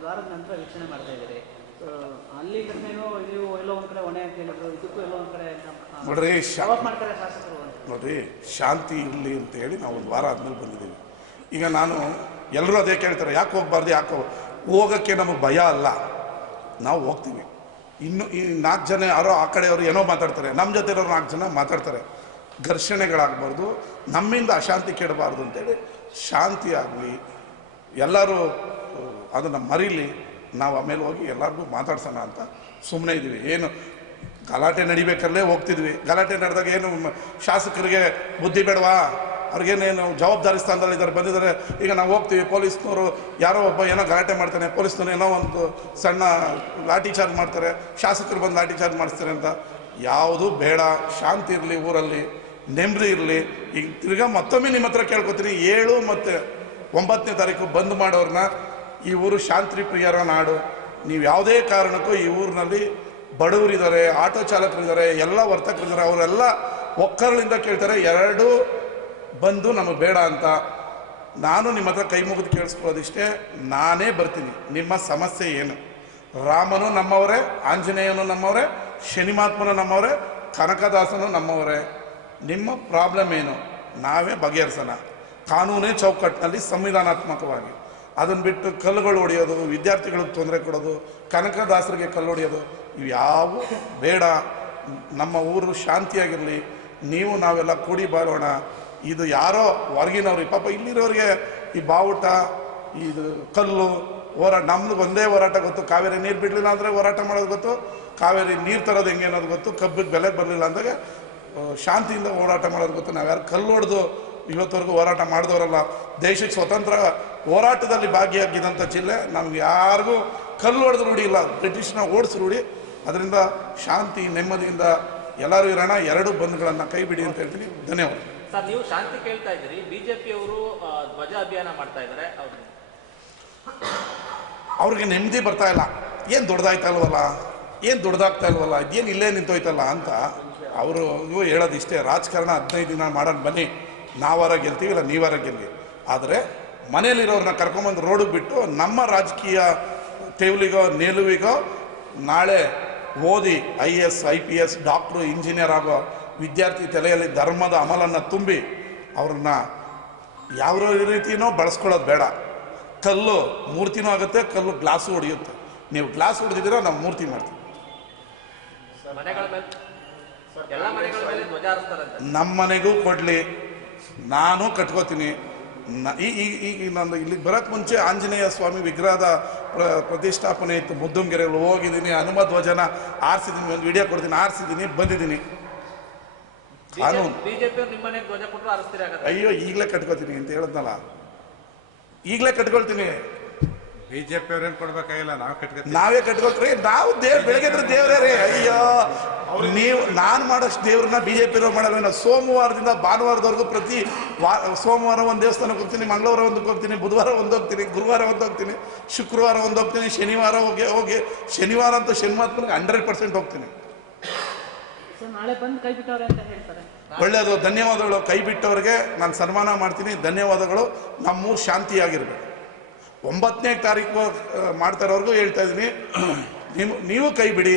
ಒಂದು ವಾರದ ನಂತರ ವೀಕ್ಷಣೆ ಮಾಡ್ತಾ ಇದ್ದೀರಿ. ಅಲ್ಲಿ ಘಟನೆಗೂ ನೀವು ಎಲ್ಲೋ ಒಂದು ಕಡೆ ಹೊಣೆ ಅಂತ ಹೇಳಿದ್ರು ಇದಕ್ಕೂ ಎಲ್ಲೋ ಒಂದು ಕಡೆ ನೋಡ್ರಿ ಮಾಡ್ತಾರೆ ಶಾಸಕರು ನೋಡ್ರಿ ಶಾಂತಿ ಇರಲಿ ಅಂತ ಹೇಳಿ ನಾವು ಒಂದು ವಾರ ಆದ್ಮೇಲೆ ಬಂದಿದ್ದೀವಿ ಈಗ ನಾನು ಎಲ್ಲರೂ ಅದೇ ಕೇಳ್ತಾರೆ ಯಾಕೆ ಹೋಗ್ಬಾರ್ದು ಯಾಕೆ ಹೋಗಕ್ಕೆ ಹೋಗೋಕ್ಕೆ ನಮಗೆ ಭಯ ಅಲ್ಲ. ನಾವು ಹೋಗ್ತೀವಿ. ಇನ್ನು ಈ ನಾಲ್ಕು ಜನ ಯಾರೋ ಆ ಕಡೆಯವರು ಏನೋ ಮಾತಾಡ್ತಾರೆ ನಮ್ಮ ಜೊತೆ ಇರೋರು ನಾಲ್ಕು ಜನ ಮಾತಾಡ್ತಾರೆ. ಘರ್ಷಣೆಗಳಾಗಬಾರ್ದು ನಮ್ಮಿಂದ ಅಶಾಂತಿ ಕೆಡಬಾರ್ದು ಅಂತೇಳಿ ಶಾಂತಿ ಆಗಲಿ ಎಲ್ಲರೂ ಅದನ್ನು ಮರೀಲಿ ನಾವು ಆಮೇಲೆ ಹೋಗಿ ಎಲ್ಲರಿಗೂ ಮಾತಾಡ್ಸೋಣ ಅಂತ ಸುಮ್ಮನೆ ಇದ್ದೀವಿ ಏನು ಗಲಾಟೆ ನಡಿಬೇಕಲ್ಲೇ ಹೋಗ್ತಿದ್ವಿ. ಗಲಾಟೆ ನಡೆದಾಗ ಏನು ಶಾಸಕರಿಗೆ ಬುದ್ಧಿ ಬೇಡವಾ? ಅವ್ರಿಗೇನೇನು ಜವಾಬ್ದಾರಿ ಸ್ಥಾನದಲ್ಲಿ ಇದ್ದಾರೆ, ಬಂದಿದ್ದಾರೆ. ಈಗ ನಾವು ಹೋಗ್ತೀವಿ, ಪೊಲೀಸ್ನವರು ಯಾರೋ ಒಬ್ಬ ಏನೋ ಗಲಾಟೆ ಮಾಡ್ತಾನೆ, ಪೊಲೀಸ್ನವ್ರು ಏನೋ ಒಂದು ಸಣ್ಣ ಲಾಠಿ ಚಾರ್ಜ್ ಮಾಡ್ತಾರೆ, ಶಾಸಕರು ಬಂದು ಲಾಠಿ ಚಾರ್ಜ್ ಮಾಡಿಸ್ತಾರೆ ಅಂತ ಯಾವುದು ಬೇಡ. ಶಾಂತಿ ಇರಲಿ ಊರಲ್ಲಿ ನೆಮ್ಮದಿ ಇರಲಿ. ಈಗ ತಿರ್ಗಾ ಮತ್ತೊಮ್ಮೆ ನಿಮ್ಮ ಹತ್ರ ಕೇಳ್ಕೊತೀನಿ, ಏಳು ಮತ್ತು ಒಂಬತ್ತನೇ ತಾರೀಕು ಬಂದ್ ಮಾಡೋರನ್ನ ಈ ಊರು ಶಾಂತಿ ಪ್ರಿಯರ ನಾಡು. ನೀವು ಯಾವುದೇ ಕಾರಣಕ್ಕೂ ಈ ಊರಿನಲ್ಲಿ ಬಡವರಿದ್ದಾರೆ, ಆಟೋ ಚಾಲಕರಿದ್ದಾರೆ, ಎಲ್ಲ ವರ್ತಕರಿದ್ದಾರೆ, ಅವರೆಲ್ಲ ಒಕ್ಕರಳಿಂದ ಕೇಳ್ತಾರೆ, ಎರಡು ಬಂದು ನಮಗೆ ಬೇಡ ಅಂತ. ನಾನು ನಿಮ್ಮ ಹತ್ರ ಕೈ ಮುಗಿದು ಕೇಳಿಸ್ಕೊಳ್ಳೋದಿಷ್ಟೇ, ನಾನೇ ಬರ್ತೀನಿ. ನಿಮ್ಮ ಸಮಸ್ಯೆ ಏನು? ರಾಮನು ನಮ್ಮವರೇ, ಆಂಜನೇಯನು ನಮ್ಮವರೇ, ಶನಿಮಾತ್ಮನು ನಮ್ಮವರೇ, ಕನಕದಾಸನು ನಮ್ಮವರೇ. ನಿಮ್ಮ ಪ್ರಾಬ್ಲಮ್ ಏನು? ನಾವೇ ಬಗೆಹರಿಸೋಣ. ಕಾನೂನೇ ಚೌಕಟ್ಟಿನಲ್ಲಿ ಸಂವಿಧಾನಾತ್ಮಕವಾಗಿ. ಅದನ್ನು ಬಿಟ್ಟು ಕಲ್ಲುಗಳು ಹೊಡೆಯೋದು, ವಿದ್ಯಾರ್ಥಿಗಳಿಗೆ ತೊಂದರೆ ಕೊಡೋದು, ಕನಕದಾಸರಿಗೆ ಕಲ್ಲು ಹೊಡೆಯೋದು ಇವ್ಯಾವು ಬೇಡ. ನಮ್ಮ ಊರು ಶಾಂತಿಯಾಗಿರಲಿ, ನೀವು ನಾವೆಲ್ಲ ಕೂಡಿ ಬಾಳೋಣ. ಇದು ಯಾರೋ ಹೊರಗಿನವ್ರಿಗೆ ಪಾಪ ಇಲ್ಲಿರೋರಿಗೆ ಈ ಬಾವುಟ, ಇದು ಕಲ್ಲು ಹೋರಾಟ ನಮ್ದು ಒಂದೇ ಹೋರಾಟ ಗೊತ್ತು. ಕಾವೇರಿ ನೀರು ಬಿಡಲಿಲ್ಲ ಅಂದರೆ ಹೋರಾಟ ಮಾಡೋದು ಗೊತ್ತು. ಕಾವೇರಿ ನೀರು ತರೋದು ಹೆಂಗೆ ಅನ್ನೋದು ಗೊತ್ತು. ಕಬ್ಬಿಗೆ ಬೆಲೆ ಬರಲಿಲ್ಲ ಅಂದಾಗ ಶಾಂತಿಯಿಂದ ಹೋರಾಟ ಮಾಡೋದು ಗೊತ್ತು. ನಾವು ಯಾರು ಕಲ್ಲು ಹೊಡೆದು, ಇವತ್ತವರೆಗೂ ಹೋರಾಟ ಮಾಡಿದವರಲ್ಲ. ದೇಶಕ್ಕೆ ಸ್ವತಂತ್ರ ಹೋರಾಟದಲ್ಲಿ ಭಾಗಿಯಾಗಿದ್ದಂಥ ಜಿಲ್ಲೆ ನಮ್ಗೆ ಯಾರಿಗೂ ಕಲ್ಲು ಹೊಡೆದು ರೂಢಿ ಇಲ್ಲ. ಬ್ರಿಟಿಷ್ನ ಓಡಿಸಿ ರೂಢಿ. ಅದರಿಂದ ಶಾಂತಿ ನೆಮ್ಮದಿಯಿಂದ ಎಲ್ಲರೂ ಇರೋಣ. ಎರಡು ಬಂದ್ಗಳನ್ನು ಕೈ ಬಿಡಿ ಅಂತ ಹೇಳ್ತೀನಿ. ಧನ್ಯವಾದ. ಸರ್ ನೀವು ಶಾಂತಿ ಕೇಳ್ತಾ ಇದ್ದೀರಿ. ಬಿಜೆಪಿಯವರು ಧ್ವಜ ಅಭಿಯಾನ ಮಾಡ್ತಾ ಇದ್ದಾರೆ. ಅವ್ರಿಗೆ ನೆಮ್ಮದಿ ಬರ್ತಾ ಇಲ್ಲ. ಏನು ದೊಡ್ಡದಾಯ್ತಾ ಇಲ್ವಲ್ಲ? ಏನು ದೊಡ್ಡದಾಗ್ತಾ ಇಲ್ವಲ್ಲ? ಇದೇನು ಇಲ್ಲೇ ನಿಂತೋಯ್ತಲ್ಲ ಅಂತ ಅವರು ಇವು ಹೇಳೋದು ಇಷ್ಟೇ ರಾಜಕಾರಣ ಹದಿನೈದು ದಿನ ಮಾಡೋಣ ಬನ್ನಿ. ನಾವಾರ ಗೆಲ್ತೀವಿ ಇಲ್ಲ ನೀವಾರ ಗೆಲ್ಲಿ. ಆದರೆ ಮನೇಲಿರೋರನ್ನ ಕರ್ಕೊಂಬಂದು ರೋಡಿಗೆ ಬಿಟ್ಟು ನಮ್ಮ ರಾಜಕೀಯ ತೆವಲಿಗೋ ನಿಲುವಿಗೋ ನಾಳೆ ಓದಿ I S I P S doctor engineer ಆಗೋ ವಿದ್ಯಾರ್ಥಿ ತಲೆಯಲ್ಲಿ ಧರ್ಮದ ಅಮಲನ್ನು ತುಂಬಿ ಅವ್ರನ್ನ ಯಾವ ರೀತಿನೋ ಬಳಸ್ಕೊಳ್ಳೋದು ಬೇಡ. ಕಲ್ಲು ಮೂರ್ತಿನೂ ಆಗುತ್ತೆ ಕಲ್ಲು ಗ್ಲಾಸು ಹೊಡೆಯುತ್ತೆ. ನೀವು ಗ್ಲಾಸ್ ಹೊಡೆದಿದ್ದೀರಾ ನಾವು ಮೂರ್ತಿ ಮಾಡ್ತೀವಿ. ನಮ್ಮ ಮನೆಗೂ ಕೊಡಲಿ ನಾನು ಕಟ್ಕೋತೀನಿ. ಈ ಈ ಈಗ ನಾನು ಇಲ್ಲಿಗೆ ಬರೋಕ್ಕೆ ಮುಂಚೆ ಆಂಜನೇಯ ಸ್ವಾಮಿ ವಿಗ್ರಹದ ಪ್ರ ಪ್ರತಿಷ್ಠಾಪನೆ ಇತ್ತು. ಮುದ್ದುಂಗೆರೆಗಳು ಹೋಗಿದ್ದೀನಿ ಹನುಮ ಧ್ವಜನ ಆರಿಸಿದ್ದೀನಿ ಒಂದು ವಿಡಿಯೋ ಕೊಡ್ತೀನಿ ಆರಿಸಿದ್ದೀನಿ ಬಂದಿದ್ದೀನಿ. ಕಾನೂನು ಅಯ್ಯೋ ಈಗಲೇ ಕಟ್ಕೋತೀನಿ ಅಂತ ಹೇಳಿದ್ನಲ್ಲ. ಈಗಲೇ ಕಟ್ಕೊಳ್ತೀನಿ. ಬಿಜೆಪಿ ಅವ್ರೇನ್ ಕೊಡ್ಬೇಕಾಗಿಲ್ಲ ನಾವು ಕಟ್ಕೊತೀವಿ. ನಾವೇ ಕಟ್ಕೊಳ್ತೀವಿ. ನಾವು ದೇವ್ ಬೆಳಗ್ಗೆ ದೇವರೇ ದೇವ್ರೇ ರೀ. ಅಯ್ಯೋ ನೀವು ನಾನು ಮಾಡೋಷ್ಟು ದೇವ್ರನ್ನ ಬಿಜೆಪಿ ಮಾಡಲ್ಲ. ಸೋಮವಾರದಿಂದ ಭಾನುವಾರದವರೆಗೂ ಪ್ರತಿ ವಾ ಸೋಮವಾರ ಒಂದು ದೇವಸ್ಥಾನಕ್ಕೆ ಹೋಗ್ತೀನಿ ಮಂಗಳವಾರ ಒಂದಕ್ಕೆ ಹೋಗ್ತೀನಿ ಬುಧವಾರ ಒಂದು ಹೋಗ್ತೀನಿ ಗುರುವಾರ ಒಂದು ಹೋಗ್ತೀನಿ ಶುಕ್ರವಾರ ಒಂದು ಹೋಗ್ತೀನಿ ಶನಿವಾರ ಹೋಗಿ ಹೋಗಿ ಶನಿವಾರ ಅಂತ ಶನಿಮಾತ್ಮನಿಗೆ ಹಂಡ್ರೆಡ್ ಪರ್ಸೆಂಟ್ ಹೋಗ್ತೀನಿ. ಸೊ ನಾಳೆ ಬಂದು ಕೈ ಬಿಟ್ಟವ್ರೆ ಅಂತ ಹೇಳ್ತಾರೆ. ಒಳ್ಳೆಯದು ಧನ್ಯವಾದಗಳು. ಕೈ ಬಿಟ್ಟವ್ರಿಗೆ ನಾನು ಸನ್ಮಾನ ಮಾಡ್ತೀನಿ. ಧನ್ಯವಾದಗಳು. ನಮ್ಮೂರು ಶಾಂತಿಯಾಗಿರ್ಬೇಕು. ಒಂಬತ್ತನೇ ತಾರೀಕು ಆ, ಮಾಡ್ತಾ ಇರೋರ್ಗು ಹೇಳ್ತಾ ಇದ್ದೀನಿ. ನೀವು ನೀವು ಕೈ ಬಿಡಿ.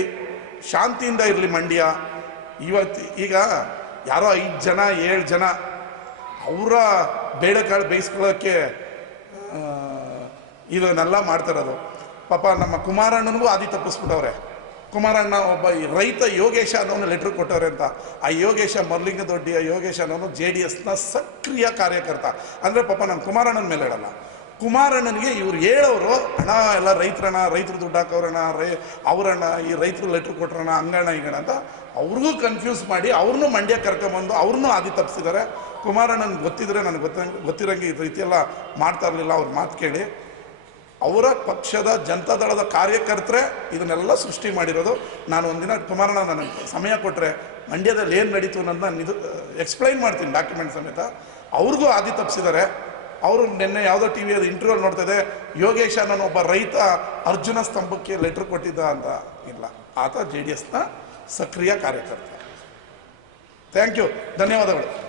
ಶಾಂತಿಯಿಂದ ಇರಲಿ ಮಂಡ್ಯ. ಇವತ್ತು ಈಗ ಯಾರೋ ಐದು ಜನ ಏಳು ಜನ ಅವರ ಬೇಳೆಕಾಳು ಬೇಯಿಸ್ಕೊಳ್ಳೋಕ್ಕೆ ಇದನ್ನೆಲ್ಲ ಮಾಡ್ತಿರೋದು. ಪಾಪ ನಮ್ಮ ಕುಮಾರಣ್ಣನಿಗೂ ಆದಿ ತಪ್ಪಿಸ್ಬಿಟ್ಟವ್ರೆ. ಕುಮಾರಣ್ಣ ಒಬ್ಬ ರೈತ ಯೋಗೇಶ ಅನ್ನೋನು ಲೆಟ್ರ್ ಕೊಟ್ಟವ್ರೆ ಅಂತ. ಆ ಯೋಗೇಶ ಮರ್ಲಿಂಗದೊಡ್ಡಿಯ ಯೋಗೇಶ ಅನ್ನೋನು ಜೆ ಡಿ ಎಸ್ನ ಸಕ್ರಿಯ ಕಾರ್ಯಕರ್ತ. ಅಂದರೆ ಪಾಪ ನಮ್ಮ ಕುಮಾರಣ್ಣನ ಮೇಲೆ ಹೇಳಲ್ಲ. ಕುಮಾರಣ್ಣನಿಗೆ ಇವ್ರು ಹೇಳೋರು, ಅಣ್ಣ, ಎಲ್ಲ ರೈತರಣ್ಣ, ರೈತರು ದುಡ್ಡು ಹಾಕೋರಣ ರೈ, ಅವರಣ್ಣ, ಈ ರೈತರು ಲೆಟ್ರ್ ಕೊಟ್ರಣ ಹಂಗಣ್ಣ, ಹಿಂಗಣ್ಣ ಅಂತ ಅವ್ರಿಗೂ ಕನ್ಫ್ಯೂಸ್ ಮಾಡಿ ಅವ್ರನ್ನೂ ಮಂಡ್ಯ ಕರ್ಕೊಂಬಂದು ಅವ್ರನ್ನೂ ಆದಿ ತಪ್ಪಿಸಿದ್ದಾರೆ. ಕುಮಾರಣ್ಣನಿಗೆ ಗೊತ್ತಿದ್ರೆ ನನಗೆ ಗೊತ್ತ, ಗೊತ್ತಿರಂಗೆ ಈ ರೀತಿ ಎಲ್ಲ ಮಾಡ್ತಾ ಇರಲಿಲ್ಲ ಅವ್ರ ಮಾತು ಕೇಳಿ. ಅವರ ಪಕ್ಷದ ಜನತಾದಳದ ಕಾರ್ಯಕರ್ತರೇ ಇದನ್ನೆಲ್ಲ ಸೃಷ್ಟಿ ಮಾಡಿರೋದು. ನಾನು ಒಂದಿನ ಕುಮಾರಣ್ಣ ನನಗೆ ಸಮಯ ಕೊಟ್ಟರೆ ಮಂಡ್ಯದಲ್ಲಿ ಏನು ನಡೀತು ಅನ್ನೋದನ್ನ ಇದು ಎಕ್ಸ್ಪ್ಲೈನ್ ಮಾಡ್ತೀನಿ ಡಾಕ್ಯುಮೆಂಟ್ ಸಮೇತ. ಅವ್ರಿಗೂ ಆದಿ ತಪ್ಪಿಸಿದ್ದಾರೆ. ಅವರು ನಿನ್ನೆ ಯಾವುದೋ ಟಿ ವಿಯಲ್ಲಿ ಇಂಟರ್ವ್ಯೂ ನೋಡ್ತಾ ಇದೆ ಯೋಗೇಶ ಅನ್ನೋ ಒಬ್ಬ ರೈತ ಅರ್ಜುನ ಸ್ತಂಭಕ್ಕೆ ಲೆಟ್ರ್ ಕೊಟ್ಟಿದ್ದ ಅಂತ ಇಲ್ಲ. ಆತ ಜೆ ಡಿ ಎಸ್ನ ಸಕ್ರಿಯ ಕಾರ್ಯಕರ್ತ. ಥ್ಯಾಂಕ್ ಯು ಧನ್ಯವಾದಗಳು.